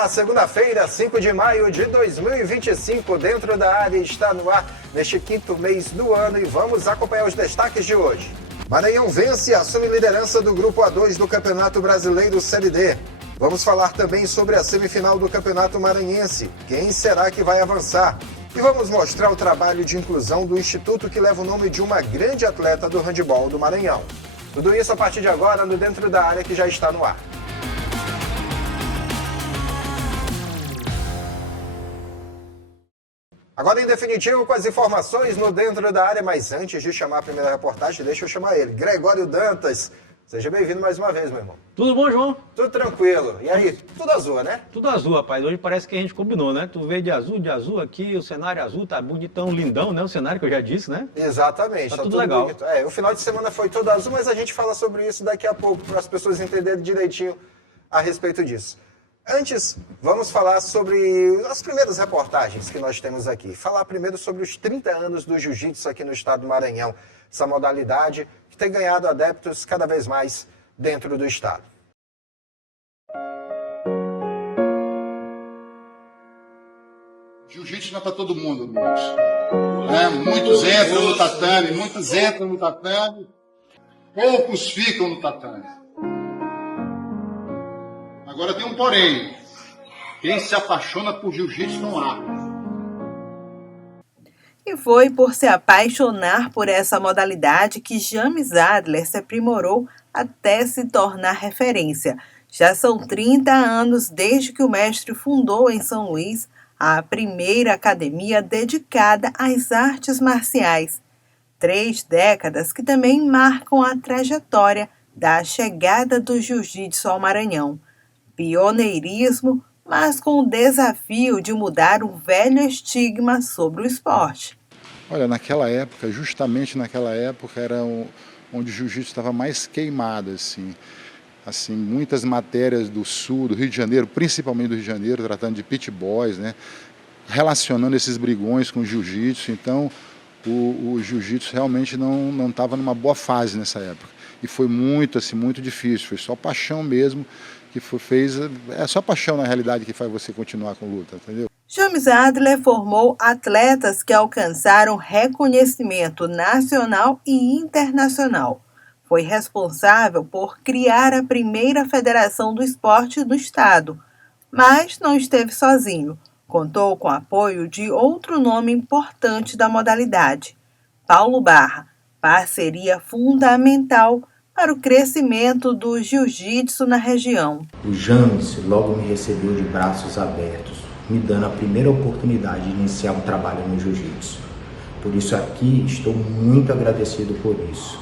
Olá, segunda-feira, 5 de maio de 2025, Dentro da Área está no ar neste quinto mês do ano e vamos acompanhar os destaques de hoje. Maranhão vence e assume liderança do Grupo A2 do Campeonato Brasileiro Série D. Vamos falar também sobre a semifinal do Campeonato Maranhense. Quem será que vai avançar? E vamos mostrar o trabalho de inclusão do instituto que leva o nome de uma grande atleta do handebol do Maranhão. Tudo isso a partir de agora no Dentro da Área que já está no ar. Agora, em definitivo, com as informações no Dentro da Área, mas antes de chamar a primeira reportagem, deixa eu chamar ele, Gregório Dantas. Seja bem-vindo mais uma vez, meu irmão. Tudo bom, João? Tudo tranquilo. E aí, tudo azul, né? Tudo azul, rapaz. Hoje parece que a gente combinou, né? Tu veio de azul aqui, o cenário azul tá bonitão, lindão, né? O cenário que eu já disse, né? Exatamente. Tá tudo legal. Bonito. O final de semana foi todo azul, mas a gente fala sobre isso daqui a pouco, para as pessoas entenderem direitinho a respeito disso. Antes, vamos falar sobre as primeiras reportagens que nós temos aqui. Falar primeiro sobre os 30 anos do jiu-jitsu aqui no estado do Maranhão. Essa modalidade que tem ganhado adeptos cada vez mais dentro do estado. Jiu-jitsu não é para todo mundo, amigos. Muitos entram no tatame, poucos ficam no tatame. Agora tem um porém. Quem se apaixona por jiu-jitsu não abre. E foi por se apaixonar por essa modalidade que James Adler se aprimorou até se tornar referência. Já são 30 anos desde que o mestre fundou em São Luís a primeira academia dedicada às artes marciais. 3 décadas que também marcam a trajetória da chegada do jiu-jitsu ao Maranhão. Pioneirismo, mas com o desafio de mudar o velho estigma sobre o esporte. Olha, justamente naquela época, era onde o jiu-jitsu estava mais queimado, assim, muitas matérias do sul, do Rio de Janeiro, principalmente do Rio de Janeiro, tratando de pit boys, né, relacionando esses brigões com o jiu-jitsu. Então, o jiu-jitsu realmente não estava numa boa fase nessa época. E foi muito difícil, foi só paixão mesmo, é só paixão na realidade que faz você continuar com luta, entendeu? James Adler formou atletas que alcançaram reconhecimento nacional e internacional. Foi responsável por criar a primeira federação do esporte do estado, mas não esteve sozinho. Contou com o apoio de outro nome importante da modalidade, Paulo Barra, parceria fundamental para o crescimento do jiu-jitsu na região. O James logo me recebeu de braços abertos, me dando a primeira oportunidade de iniciar um trabalho no jiu-jitsu. Por isso aqui estou muito agradecido por isso.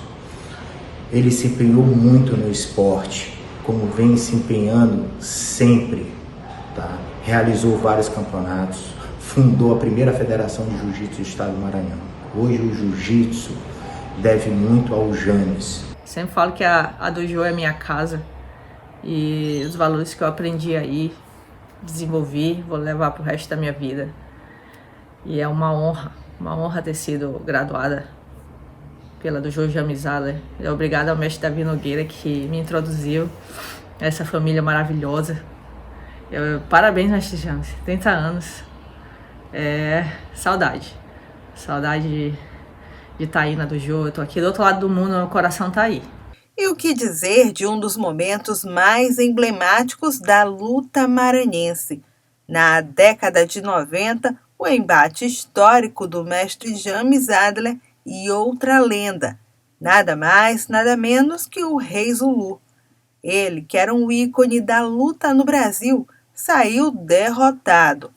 Ele se empenhou muito no esporte, como vem se empenhando sempre, tá? Realizou vários campeonatos, fundou a primeira federação de jiu-jitsu do estado do Maranhão. Hoje o jiu-jitsu deve muito ao James. Sempre falo que a dojo é minha casa e os valores que eu aprendi aí, desenvolvi, vou levar para o resto da minha vida. E é uma honra ter sido graduada pela dojo James Adler. Obrigada ao mestre Davi Nogueira que me introduziu a essa família maravilhosa. Parabéns, mestre James, 30 anos. Saudade de estar aí na dojo, eu tô aqui do outro lado do mundo, meu coração tá aí. E o que dizer de um dos momentos mais emblemáticos da luta maranhense? Na década de 90, o embate histórico do mestre James Adler e outra lenda, nada mais, nada menos que o Rei Zulu. Ele, que era um ícone da luta no Brasil, saiu derrotado.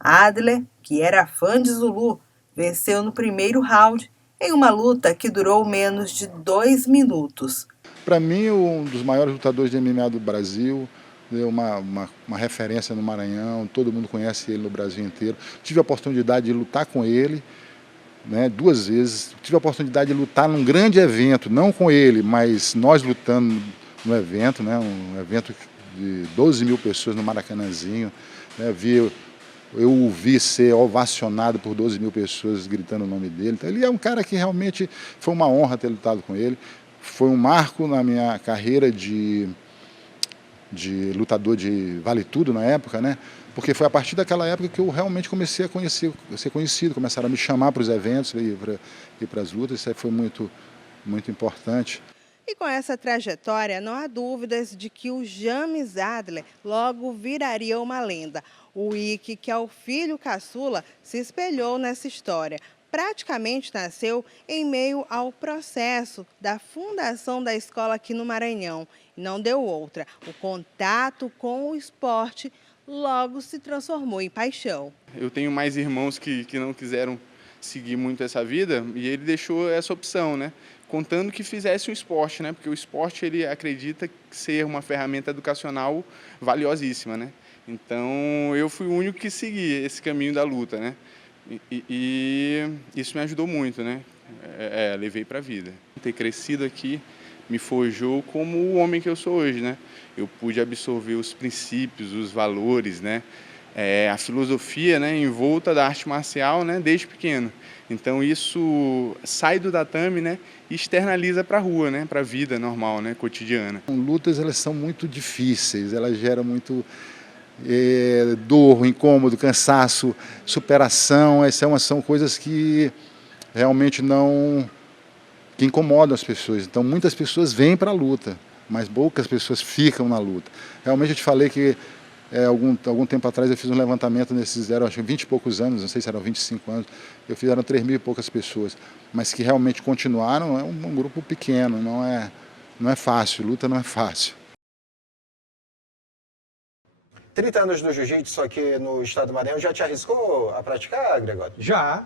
Adler, que era fã de Zulu, venceu no primeiro round, em uma luta que durou menos de 2 minutos. Para mim, um dos maiores lutadores de MMA do Brasil, deu uma referência no Maranhão, todo mundo conhece ele no Brasil inteiro. Tive a oportunidade de lutar com ele, né, 2 vezes. Tive a oportunidade de lutar num grande evento, não com ele, mas nós lutando no evento, né, um evento de 12 mil pessoas no Maracanãzinho, né, eu o vi ser ovacionado por 12 mil pessoas gritando o nome dele. Então, ele é um cara que realmente foi uma honra ter lutado com ele. Foi um marco na minha carreira de de lutador de vale tudo na época, né? Porque foi a partir daquela época que eu realmente comecei a ser conhecido, começaram a me chamar para os eventos e para as lutas, isso aí foi muito, muito importante. E com essa trajetória, não há dúvidas de que o James Adler logo viraria uma lenda. O Ike, que é o filho caçula, se espelhou nessa história. Praticamente nasceu em meio ao processo da fundação da escola aqui no Maranhão. Não deu outra. O contato com o esporte logo se transformou em paixão. Eu tenho mais irmãos que não quiseram seguir muito essa vida e ele deixou essa opção, né? Contando que fizesse um esporte, né? Porque o esporte, ele acredita ser uma ferramenta educacional valiosíssima, né? Então, eu fui o único que segui esse caminho da luta, né? E isso me ajudou muito, né? Levei para a vida. Ter crescido aqui me forjou como o homem que eu sou hoje, né? Eu pude absorver os princípios, os valores, né? A filosofia, né, em volta da arte marcial, né, desde pequeno. Então isso sai do tatame, né, e externaliza para a rua, né, para a vida normal, né, cotidiana. Lutas, elas são muito difíceis, elas geram muito dor, incômodo, cansaço, superação. Essas são coisas que realmente que incomodam as pessoas. Então muitas pessoas vêm para a luta, mas poucas pessoas ficam na luta. Realmente eu te falei que algum tempo atrás eu fiz um levantamento nesses, acho que 20 e poucos anos, não sei se eram 25 anos, eu fiz, eram 3.000 e poucas pessoas, mas que realmente continuaram. É um grupo pequeno, não é fácil, luta não é fácil. 30 anos do jiu-jitsu aqui no estado do Maranhão, já te arriscou a praticar, Gregório? Já.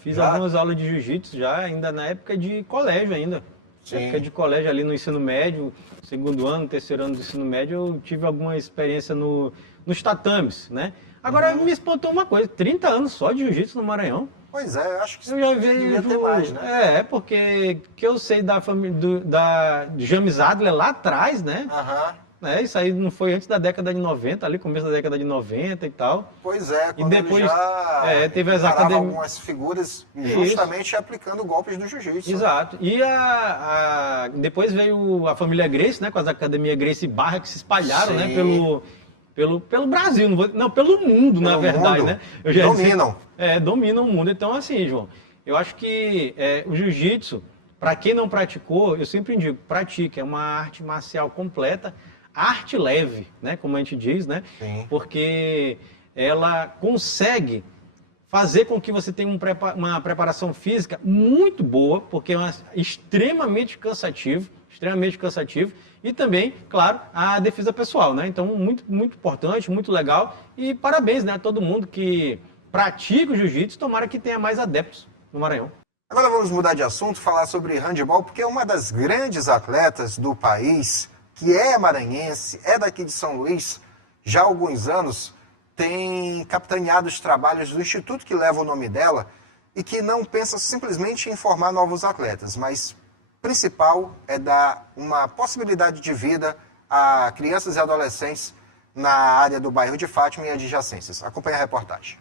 Fiz algumas aulas de jiu-jitsu já, ainda na época de colégio ainda. Sim. Época de colégio ali no ensino médio, segundo ano, terceiro ano do ensino médio, eu tive alguma experiência nos tatames, né? Agora me espantou uma coisa, 30 anos só de jiu-jitsu no Maranhão. Pois é, eu acho que eu já devia ter mais, né? Porque que eu sei da família da James Adler lá atrás, né? Isso aí não foi antes da década de 90, ali começo da década de 90 e tal. Pois é, quando e depois ele já teve as academias, algumas figuras justamente aplicando golpes do jiu-jitsu. Exato. E depois veio a família Gracie, né, com as academias Gracie Barra, que se espalharam, né, pelo Brasil, pelo mundo, na verdade, né? Dominam. Dominam o mundo. Então, assim, João, eu acho que o jiu-jitsu, para quem não praticou, eu sempre digo, pratique, é uma arte marcial completa, arte leve, né, como a gente diz, né? Sim. Porque ela consegue fazer com que você tenha uma preparação física muito boa, porque é extremamente cansativo, e também, claro, a defesa pessoal, né? Então, muito, muito importante, muito legal, e parabéns, né, a todo mundo que pratica o jiu-jitsu, tomara que tenha mais adeptos no Maranhão. Agora vamos mudar de assunto, falar sobre handebol, porque uma das grandes atletas do país, que é maranhense, é daqui de São Luís, já há alguns anos, tem capitaneado os trabalhos do instituto que leva o nome dela e que não pensa simplesmente em formar novos atletas, mas principal é dar uma possibilidade de vida a crianças e adolescentes na área do bairro de Fátima e adjacências. Acompanhe a reportagem.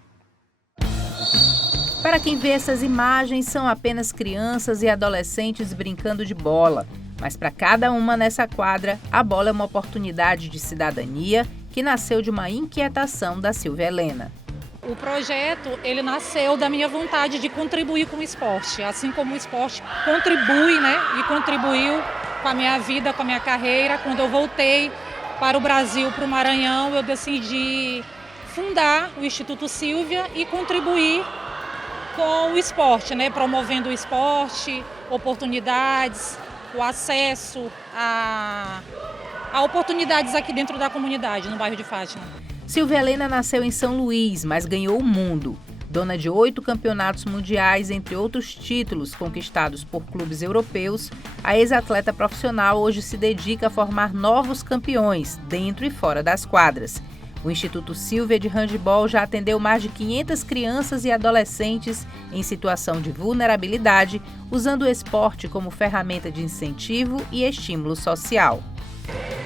Para quem vê essas imagens, são apenas crianças e adolescentes brincando de bola. Mas para cada uma nessa quadra, a bola é uma oportunidade de cidadania que nasceu de uma inquietação da Silvia Helena. O projeto, ele nasceu da minha vontade de contribuir com o esporte, assim como o esporte contribui, né, e contribuiu com a minha vida, com a minha carreira. Quando eu voltei para o Brasil, para o Maranhão, eu decidi fundar o Instituto Silvia e contribuir com o esporte, né, promovendo o esporte, oportunidades, o acesso a oportunidades aqui dentro da comunidade, no bairro de Fátima. Silvia Helena nasceu em São Luís, mas ganhou o mundo. Dona de 8 campeonatos mundiais, entre outros títulos conquistados por clubes europeus, a ex-atleta profissional hoje se dedica a formar novos campeões, dentro e fora das quadras. O Instituto Silvia de Handebol já atendeu mais de 500 crianças e adolescentes em situação de vulnerabilidade, usando o esporte como ferramenta de incentivo e estímulo social.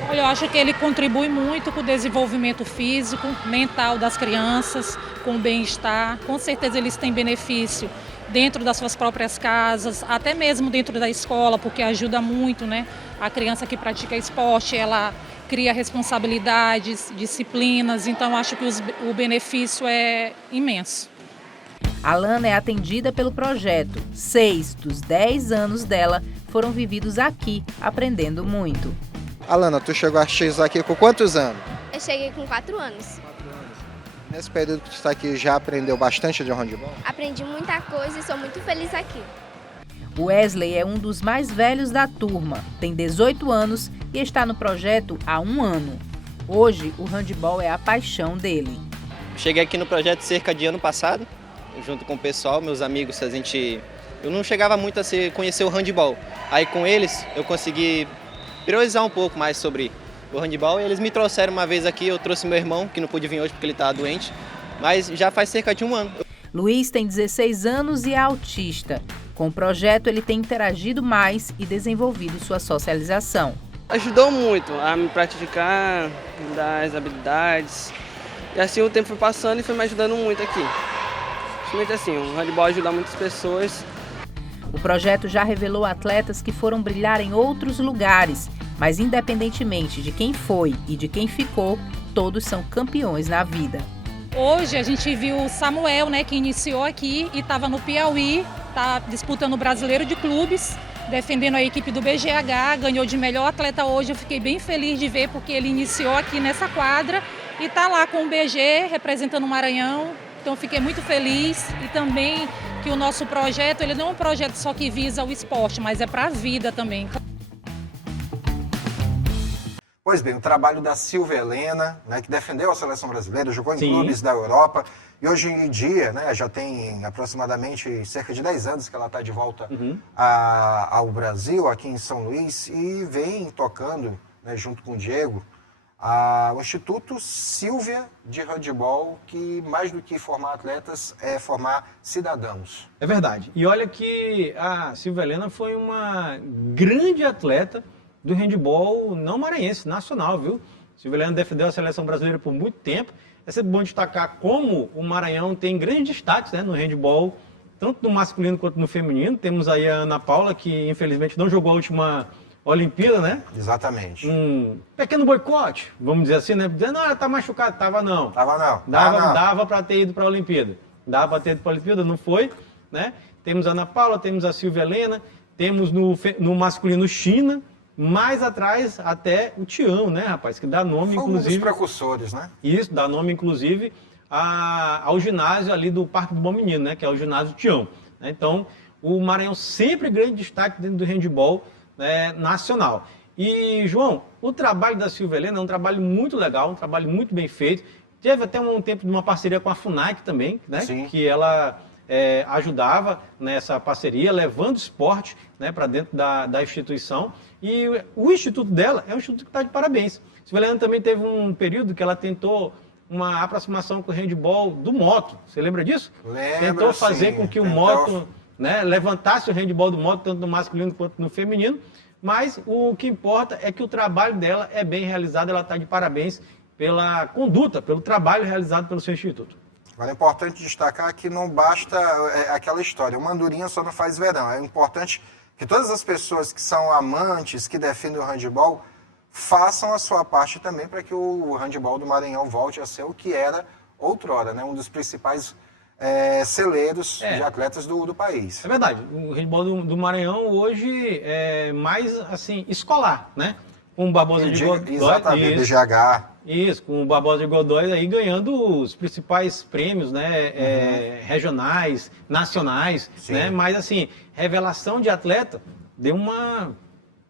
Olha, eu acho que ele contribui muito com o desenvolvimento físico, mental das crianças, com o bem-estar. Com certeza eles têm benefício dentro das suas próprias casas, até mesmo dentro da escola, porque ajuda muito, né? A criança que pratica esporte, ela cria responsabilidades, disciplinas, então acho que o benefício é imenso. Alana é atendida pelo projeto. 6 dos 10 anos dela foram vividos aqui, aprendendo muito. Alana, tu chegou a XA aqui com quantos anos? Eu cheguei com 4 anos. Nesse período que tu está aqui, já aprendeu bastante de handebol? Aprendi muita coisa e sou muito feliz aqui. Wesley é um dos mais velhos da turma, tem 18 anos e está no projeto há 1 ano. Hoje, o handebol é a paixão dele. Cheguei aqui no projeto cerca de ano passado, junto com o pessoal, meus amigos, eu não chegava muito a conhecer o handebol. Aí com eles eu consegui priorizar um pouco mais sobre o handebol e eles me trouxeram uma vez aqui, eu trouxe meu irmão, que não pôde vir hoje porque ele estava doente, mas já faz cerca de 1 ano. Luiz tem 16 anos e é autista. Com o projeto, ele tem interagido mais e desenvolvido sua socialização. Ajudou muito a me praticar das habilidades. E assim o tempo foi passando e foi me ajudando muito aqui. Principalmente assim, o handebol ajuda muitas pessoas. O projeto já revelou atletas que foram brilhar em outros lugares, mas independentemente de quem foi e de quem ficou, todos são campeões na vida. Hoje a gente viu o Samuel, né, que iniciou aqui e estava no Piauí, está disputando o Brasileiro de Clubes, defendendo a equipe do BGH, ganhou de melhor atleta hoje. Eu fiquei bem feliz de ver porque ele iniciou aqui nessa quadra e está lá com o BG representando o Maranhão. Então fiquei muito feliz e também que o nosso projeto, ele não é um projeto só que visa o esporte, mas é para a vida também. Pois bem, o trabalho da Silvia Helena, né, que defendeu a seleção brasileira, jogou em clubes da Europa e hoje em dia, né, já tem aproximadamente cerca de 10 anos que ela está de volta ao Brasil, aqui em São Luís, e vem tocando, né, junto com o Diego, o Instituto Silvia de Handebol, que mais do que formar atletas é formar cidadãos. É verdade. E olha que a Silvia Helena foi uma grande atleta do handebol não maranhense, nacional, viu? Silvia Helena defendeu a seleção brasileira por muito tempo. É sempre bom destacar como o Maranhão tem grandes destaques, né, no handebol, tanto no masculino quanto no feminino. Temos aí a Ana Paula, que infelizmente não jogou a última Olimpíada, né? Exatamente. Um pequeno boicote, vamos dizer assim, né? Dizendo, não, ela tá machucada. Tava não. Dava para ter ido para a Olimpíada. Dava para ter ido para a Olimpíada, não foi, né? Temos a Ana Paula, temos a Silvia Helena, temos no masculino China, mais atrás até o Tião, né, rapaz? Que dá nome, foi inclusive... um dos precursores, né? Isso, dá nome, inclusive, ao ginásio ali do Parque do Bom Menino, né? Que é o ginásio Tião. Então, o Maranhão sempre grande destaque dentro do handebol, né, nacional. E, João, o trabalho da Silvia Helena é um trabalho muito legal, um trabalho muito bem feito. Teve até um tempo de uma parceria com a FUNAC também, né? Sim. Que ela ajudava nessa parceria, levando esporte, né, para dentro da instituição. E o instituto dela é um instituto que está de parabéns. Silvia Helena também teve um período que ela tentou uma aproximação com o handebol do moto. Você lembra disso? Lembro, tentou fazer com que o moto, né, levantasse o handebol do moto, tanto no masculino quanto no feminino. Mas o que importa é que o trabalho dela é bem realizado. Ela está de parabéns pela conduta, pelo trabalho realizado pelo seu instituto. Agora é importante destacar que não basta aquela história, uma andorinha só não faz verão. É importante que todas as pessoas que são amantes, que defendem o handebol, façam a sua parte também para que o handebol do Maranhão volte a ser o que era outrora, né? Um dos principais celeiros de atletas do país. É verdade, o handebol do Maranhão hoje é mais assim, escolar, né? Com o Barbosa de Godoy. Exatamente, BGH. Isso, com o Barbosa de Godoy aí ganhando os principais prêmios, né, regionais, nacionais, né, mas assim, revelação de atleta deu uma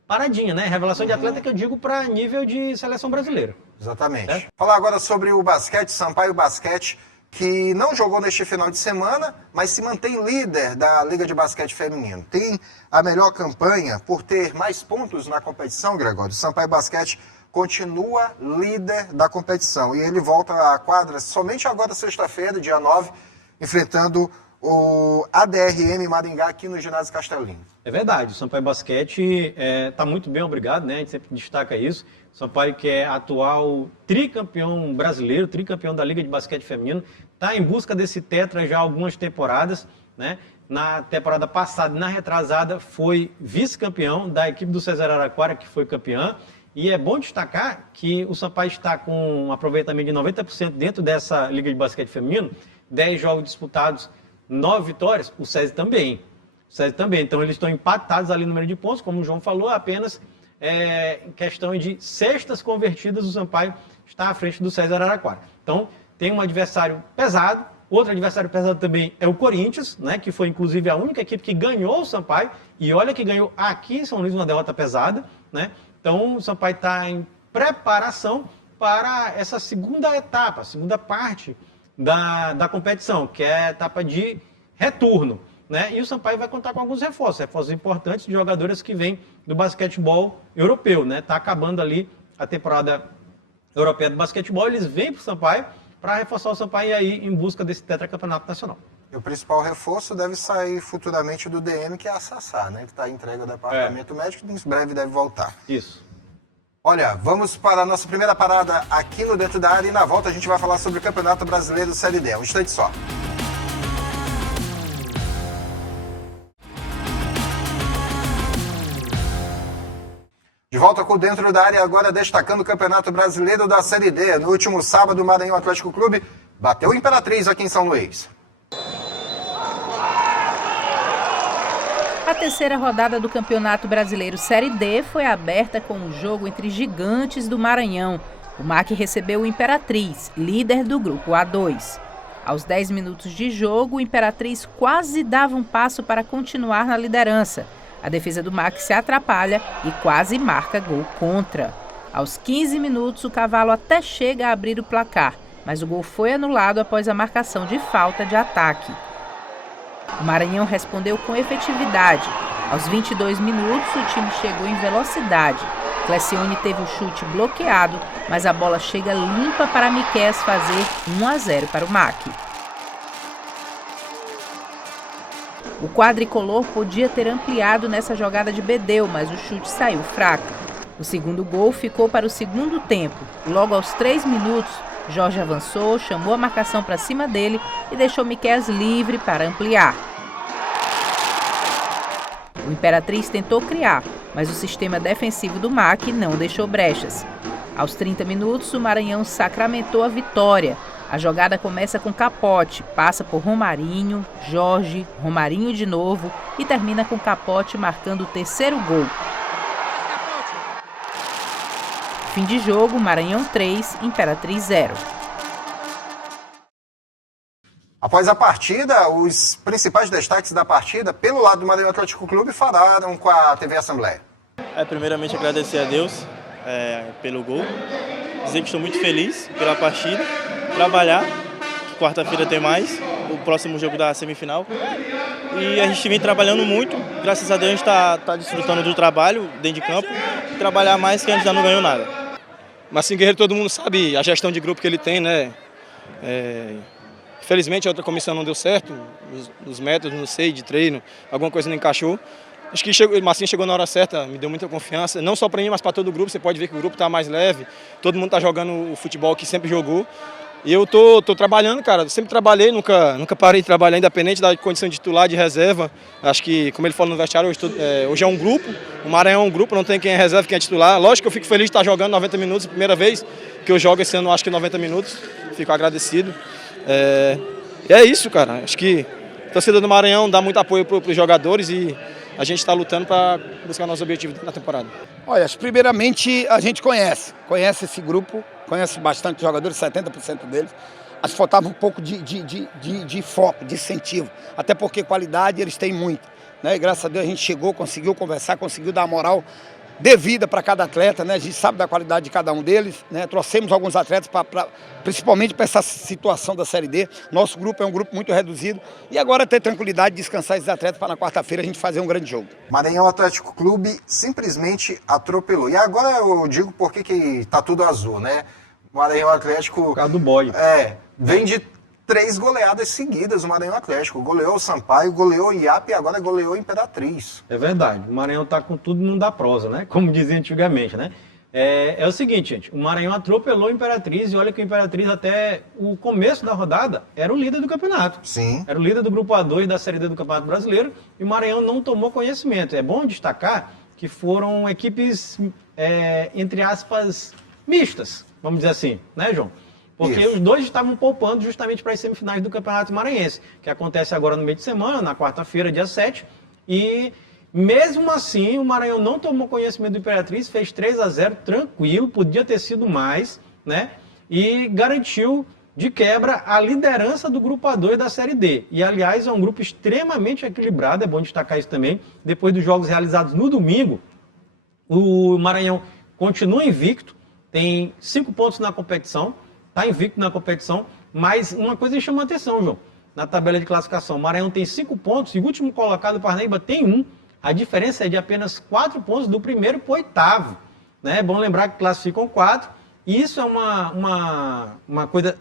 paradinha, né, revelação de atleta que eu digo para nível de seleção brasileira. Exatamente. Certo? Falar agora sobre o basquete, Sampaio Basquete, que não jogou neste final de semana, mas se mantém líder da Liga de Basquete Feminino. Tem a melhor campanha por ter mais pontos na competição, Gregório. O Sampaio Basquete continua líder da competição e ele volta à quadra somente agora, sexta-feira, dia 9, enfrentando o ADRM Maringá aqui no Ginásio Castelino. É verdade, o Sampaio Basquete está muito bem, obrigado, né? A gente sempre destaca isso. O Sampaio, que é atual tricampeão brasileiro, tricampeão da Liga de Basquete Feminino, está em busca desse tetra já há algumas temporadas, né? Na temporada passada, na retrasada, foi vice-campeão da equipe do César Araraquara, que foi campeã. E é bom destacar que o Sampaio está com um aproveitamento de 90% dentro dessa Liga de Basquete Feminino, 10 jogos disputados, 9 vitórias, o SESI também. Então eles estão empatados ali no número de pontos, como o João falou, apenas em questão de cestas convertidas, o Sampaio está à frente do SESI Araraquara. Então tem um adversário pesado. Outro adversário pesado também é o Corinthians, né, que foi inclusive a única equipe que ganhou o Sampaio, e olha que ganhou aqui em São Luís uma derrota pesada, né? Então o Sampaio está em preparação para essa segunda etapa, segunda parte da competição, que é a etapa de retorno, né? E o Sampaio vai contar com alguns reforços importantes de jogadoras que vêm do basquetebol europeu, né? Está acabando ali a temporada europeia do basquetebol, eles vêm para o Sampaio para reforçar o Sampaio e aí em busca desse tetracampeonato nacional. E o principal reforço deve sair futuramente do DM, que é a Sassá, né? Que está entregue ao departamento médico e em breve deve voltar. Isso. Olha, vamos para a nossa primeira parada aqui no Dentro da Área e na volta a gente vai falar sobre o Campeonato Brasileiro Série D. Um instante só. De volta com o Dentro da Área, agora destacando o Campeonato Brasileiro da Série D. No último sábado, o Maranhão Atlético Clube bateu o Imperatriz aqui em São Luís. A terceira rodada do Campeonato Brasileiro Série D foi aberta com um jogo entre gigantes do Maranhão. O MAC recebeu o Imperatriz, líder do grupo A2. Aos 10 minutos de jogo, o Imperatriz quase dava um passo para continuar na liderança. A defesa do MAC se atrapalha e quase marca gol contra. Aos 15 minutos, o Cavalo até chega a abrir o placar, mas o gol foi anulado após a marcação de falta de ataque. O Maranhão respondeu com efetividade. Aos 22 minutos, o time chegou em velocidade. Clecione teve o chute bloqueado, mas a bola chega limpa para Miqueias fazer 1-0 para o MAC. O quadricolor podia ter ampliado nessa jogada de Bedeu, mas o chute saiu fraco. O segundo gol ficou para o segundo tempo. Logo aos 3 minutos, Jorge avançou, chamou a marcação para cima dele e deixou Miqueias livre para ampliar. O Imperatriz tentou criar, mas o sistema defensivo do MAC não deixou brechas. Aos 30 minutos, o Maranhão sacramentou a vitória. A jogada começa com Capote, passa por Romarinho, Jorge, Romarinho de novo e termina com Capote marcando o terceiro gol. Fim de jogo, Maranhão 3, Imperatriz 0. Após a partida, os principais destaques da partida, pelo lado do Maranhão Atlético Clube, falaram com a TV Assembleia. Primeiramente, agradecer a Deus pelo gol, dizer que estou muito feliz pela partida, trabalhar, que quarta-feira tem mais, o próximo jogo da semifinal. E a gente vem trabalhando muito, graças a Deus a gente está desfrutando do trabalho dentro de campo, trabalhar mais que a gente já não ganhou nada. Massinho Guerreiro, todo mundo sabe a gestão de grupo que ele tem, né? Infelizmente a outra comissão não deu certo, nos métodos, não sei, de treino, alguma coisa não encaixou. Acho que o Massinho chegou na hora certa, me deu muita confiança, não só para mim, mas para todo o grupo. Você pode ver que o grupo está mais leve, todo mundo está jogando o futebol que sempre jogou. E eu tô trabalhando, cara, sempre trabalhei, nunca parei de trabalhar, independente da condição de titular, de reserva. Acho que, como ele falou no vestiário, hoje é um grupo, o Maranhão é um grupo, não tem quem é reserva, quem é titular. Lógico que eu fico feliz de estar jogando 90 minutos, primeira vez que eu jogo esse ano, acho que 90 minutos, fico agradecido. E é isso, cara, acho que a torcida do Maranhão dá muito apoio para os jogadores e a gente está lutando para buscar nosso objetivo na temporada. Olha, primeiramente a gente conhece esse grupo, conhece bastante jogadores, 70% deles. Acho que faltava um pouco de foco, de incentivo, até porque qualidade eles têm muito, né? E graças a Deus a gente chegou, conseguiu conversar, conseguiu dar a moral devida para cada atleta, né? A gente sabe da qualidade de cada um deles, né? Trouxemos alguns atletas principalmente para essa situação da Série D. Nosso grupo é um grupo muito reduzido e agora ter tranquilidade de descansar esses atletas para na quarta-feira a gente fazer um grande jogo. Maranhão Atlético Clube simplesmente atropelou. E agora eu digo por que tá tudo azul, né? O Maranhão Atlético... Por causa do boy. Vem de 3 goleadas seguidas o Maranhão Atlético. Goleou o Sampaio, goleou o IAP e agora goleou a Imperatriz. É verdade. O Maranhão tá com tudo não dá prosa, né? Como dizia antigamente, né? É o seguinte, gente. O Maranhão atropelou a Imperatriz e olha que a Imperatriz até o começo da rodada era o líder do campeonato. Sim. Era o líder do grupo A2 da Série D do Campeonato Brasileiro e o Maranhão não tomou conhecimento. É bom destacar que foram equipes, entre aspas, mistas, vamos dizer assim, né, João? Porque os dois estavam poupando justamente para as semifinais do Campeonato Maranhense, que acontece agora no meio de semana, na quarta-feira, dia 7, e mesmo assim o Maranhão não tomou conhecimento do Imperatriz, fez 3-0, tranquilo, podia ter sido mais, né? E garantiu de quebra a liderança do Grupo A2 da Série D. E, aliás, é um grupo extremamente equilibrado, é bom destacar isso também. Depois dos jogos realizados no domingo, o Maranhão continua invicto, tem 5 pontos na competição, está invicto na competição, mas uma coisa que chama a atenção, João, na tabela de classificação. O Maranhão tem 5 pontos e o último colocado, o Parnaíba, tem 1. A diferença é de apenas 4 pontos do primeiro para o oitavo. Né? É bom lembrar que classificam 4. E isso é uma coisa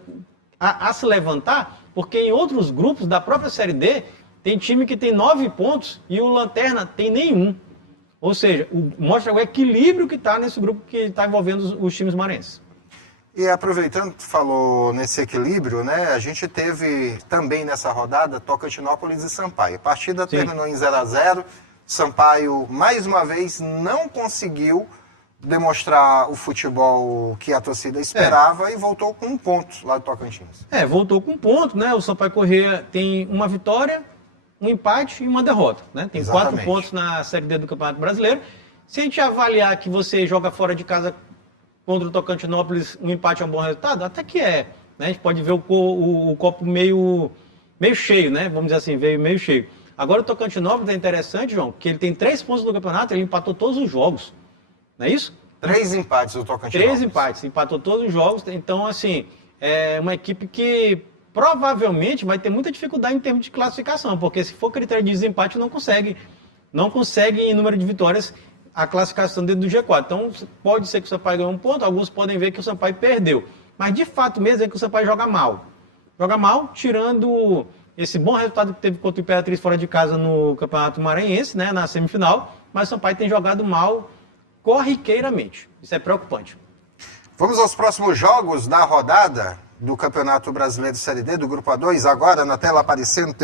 a se levantar, porque em outros grupos da própria Série D, tem time que tem 9 pontos e o Lanterna tem nenhum. Ou seja, mostra o equilíbrio que está nesse grupo que está envolvendo os times maranhenses. E aproveitando que tu falou nesse equilíbrio, né, a gente teve também nessa rodada Tocantinópolis e Sampaio. A partida terminou em 0-0. Sampaio, mais uma vez, não conseguiu demonstrar o futebol que a torcida esperava e voltou com 1 ponto lá do Tocantins. Voltou com 1 ponto, né? O Sampaio Corrêa tem uma vitória, um empate e uma derrota, né? Tem 4 pontos na Série D do Campeonato Brasileiro. Se a gente avaliar que você joga fora de casa contra o Tocantinópolis, um empate é um bom resultado, até que é. Né? A gente pode ver o copo meio cheio, né? Vamos dizer assim, veio meio cheio. Agora o Tocantinópolis é interessante, João, que ele tem 3 pontos no campeonato, ele empatou todos os jogos. Não é isso? 3 empates do Tocantinópolis. 3 empates, empatou todos os jogos. Então, assim, é uma equipe que provavelmente vai ter muita dificuldade em termos de classificação, porque se for critério de desempate, não consegue em número de vitórias a classificação dentro do G4. Então, pode ser que o Sampaio ganhe 1 ponto, alguns podem ver que o Sampaio perdeu. Mas, de fato mesmo, é que o Sampaio joga mal. Joga mal, tirando esse bom resultado que teve contra o Imperatriz fora de casa no Campeonato Maranhense, né, na semifinal, mas o Sampaio tem jogado mal corriqueiramente. Isso é preocupante. Vamos aos próximos jogos da rodada do Campeonato Brasileiro Série D, do Grupo A2. Agora, na tela aparecendo,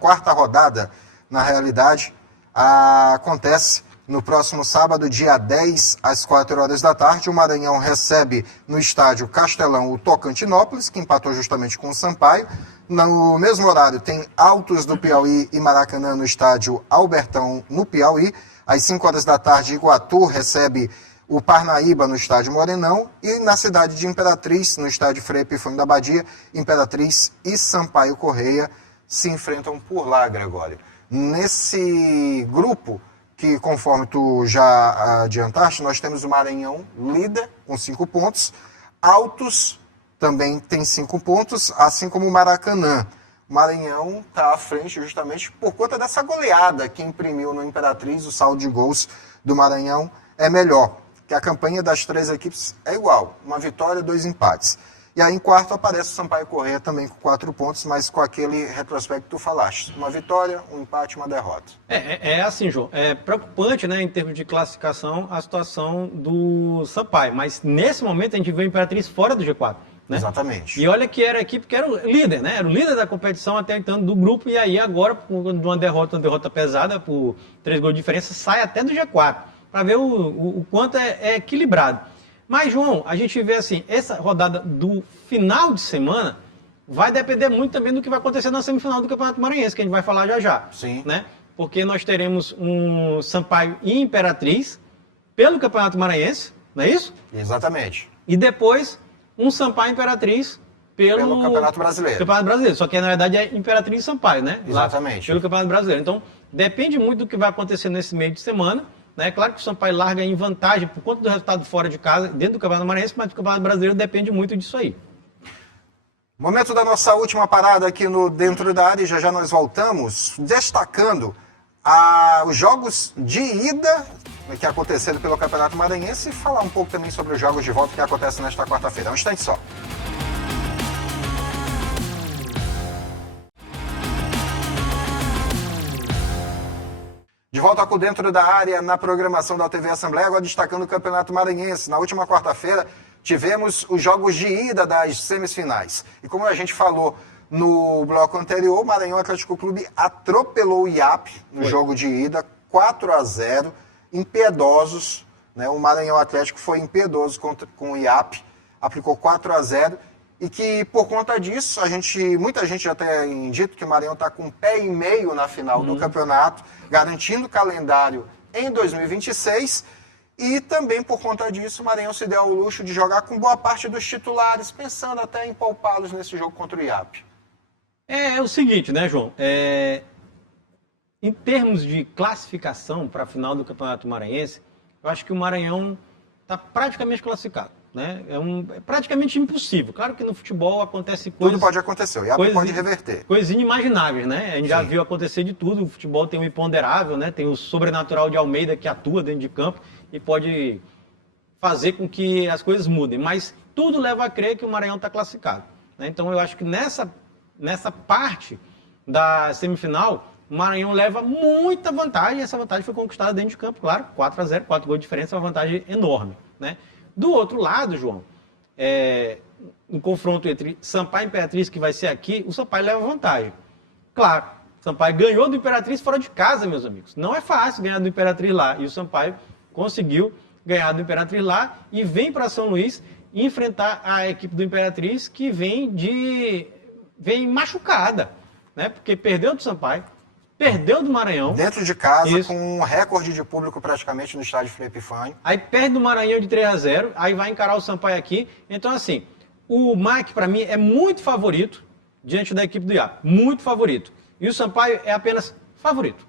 quarta rodada, na realidade, acontece no próximo sábado, dia 10, às 4 horas da tarde. O Maranhão recebe no estádio Castelão o Tocantinópolis, que empatou justamente com o Sampaio. No mesmo horário, tem Altos do Piauí e Maracanã no estádio Albertão, no Piauí. Às 5 horas da tarde, Iguatu recebe o Parnaíba no estádio Morenão. E na cidade de Imperatriz, no estádio Frei Epifânio da Badia, Imperatriz e Sampaio Corrêa se enfrentam por lá, Gregório. Nesse grupo, que conforme tu já adiantaste, nós temos o Maranhão líder com 5 pontos. Altos também tem 5 pontos, assim como o Maracanã. O Maranhão está à frente justamente por conta dessa goleada que imprimiu no Imperatriz. O saldo de gols do Maranhão é melhor, que a campanha das 3 equipes é igual, 1 vitória, 2 empates. E aí em quarto aparece o Sampaio Corrêa também com 4 pontos, mas com aquele retrospecto que tu falaste. 1 vitória, 1 empate, 1 derrota. É assim, João, é preocupante, né, em termos de classificação a situação do Sampaio, mas nesse momento a gente vê o Imperatriz fora do G4. Né? Exatamente. E olha que era a equipe que era o líder, né? Era o líder da competição até então do grupo, e aí agora, por uma derrota pesada, por 3 gols de diferença, sai até do G4, para ver o quanto é equilibrado. Mas, João, a gente vê assim, essa rodada do final de semana vai depender muito também do que vai acontecer na semifinal do Campeonato Maranhense, que a gente vai falar já. Sim. Né? Porque nós teremos um Sampaio e Imperatriz pelo Campeonato Maranhense, não é isso? Exatamente. E depois um Sampaio Imperatriz pelo Campeonato Brasileiro. Campeonato Brasileiro, só que na verdade é Imperatriz e Sampaio, né? Exatamente. Lá, pelo Campeonato Brasileiro. Então, depende muito do que vai acontecer nesse meio de semana. Né? Claro que o Sampaio larga em vantagem por conta do resultado fora de casa, dentro do Campeonato Maranhense, mas o Campeonato Brasileiro depende muito disso aí. Momento da nossa última parada aqui no Dentro da Área, já nós voltamos, destacando os jogos de ida que aconteceram pelo Campeonato Maranhense e falar um pouco também sobre os jogos de volta que acontecem nesta quarta-feira. Um instante só. De volta com Dentro da Área, na programação da TV Assembleia, agora destacando o Campeonato Maranhense. Na última quarta-feira, tivemos os jogos de ida das semifinais. E como a gente falou no bloco anterior, o Maranhão Atlético Clube atropelou o IAP no jogo de ida, 4-0. impiedosos, né? O Maranhão Atlético foi impiedoso com o IAP, aplicou 4-0, e que por conta disso, muita gente já tem dito que o Maranhão está com um pé e meio na final do campeonato, garantindo o calendário em 2026, e também por conta disso o Maranhão se deu ao luxo de jogar com boa parte dos titulares, pensando até em poupá-los nesse jogo contra o IAP. É o seguinte, né, João? Em termos de classificação para a final do Campeonato Maranhense, eu acho que o Maranhão está praticamente classificado. Né? É praticamente impossível. Claro que no futebol acontece coisas... Tudo pode acontecer, o IAP pode reverter. Coisas inimagináveis, né? A gente já viu acontecer de tudo. O futebol tem o imponderável, né? Tem o sobrenatural de Almeida que atua dentro de campo e pode fazer com que as coisas mudem. Mas tudo leva a crer que o Maranhão está classificado. Né? Então eu acho que nessa parte da semifinal, o Maranhão leva muita vantagem. E essa vantagem foi conquistada dentro de campo, claro. 4-0, 4 gols de diferença, é uma vantagem enorme, né? Do outro lado, João, no confronto entre Sampaio e Imperatriz, que vai ser aqui, o Sampaio leva vantagem. Claro, o Sampaio ganhou do Imperatriz fora de casa, meus amigos. Não é fácil ganhar do Imperatriz lá. E o Sampaio conseguiu ganhar do Imperatriz lá e vem para São Luís enfrentar a equipe do Imperatriz, que vem machucada, né? Porque perdeu do Sampaio, perdeu do Maranhão. Dentro de casa, com um recorde de público praticamente no estádio Frei Epifânio. Aí perde do Maranhão de 3-0, aí vai encarar o Sampaio aqui. Então, assim, o MAC, para mim, é muito favorito diante da equipe do IAP. Muito favorito. E o Sampaio é apenas favorito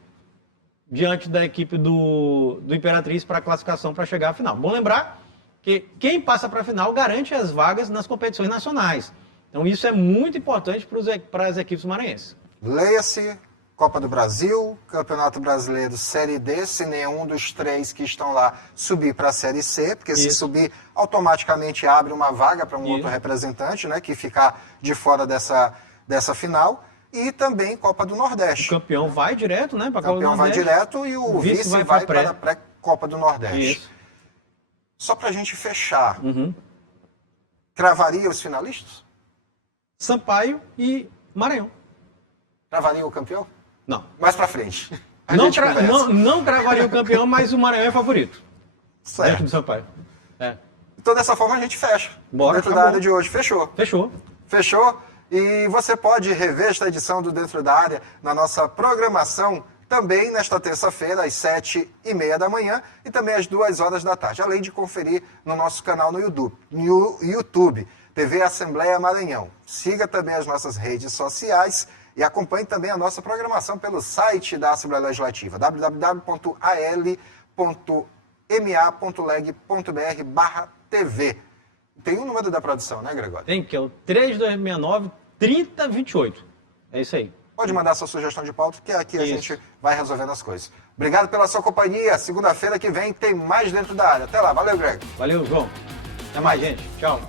diante da equipe do Imperatriz para a classificação para chegar à final. Bom lembrar que quem passa para a final garante as vagas nas competições nacionais. Então, isso é muito importante para as equipes maranhenses. Leia-se Copa do Brasil, Campeonato Brasileiro Série D, se nenhum dos 3 que estão lá subir para a Série C, porque se subir, automaticamente abre uma vaga para um outro representante, né, que ficar de fora dessa final. E também Copa do Nordeste. O campeão vai direto, né, para a Copa do Nordeste. O campeão vai direto e o vice vai para a pré-Copa do Nordeste. Isso. Só para a gente fechar, cravaria os finalistas? Sampaio e Maranhão. Cravaria o campeão? Não. Mais pra frente. Não cravaria o campeão, mas o Maranhão é favorito. Certo. Dentro do Sampaio. Então, dessa forma, a gente fecha. Bora, Dentro da área de hoje. Fechou. Fechou. E você pode rever esta edição do Dentro da Área na nossa programação também nesta terça-feira, às 7h30 da manhã e também às 2h da tarde. Além de conferir no nosso canal no YouTube, TV Assembleia Maranhão. Siga também as nossas redes sociais e acompanhe também a nossa programação pelo site da Assembleia Legislativa, www.al.ma.leg.br/TV. Tem um número da produção, né, Gregório? Tem, que é o 3269-3028. É isso aí. Pode mandar sua sugestão de pauta, que aqui a gente vai resolvendo as coisas. Obrigado pela sua companhia. Segunda-feira que vem tem mais Dentro da Área. Até lá. Valeu, Greg. Valeu, João. Até mais, gente. Tchau.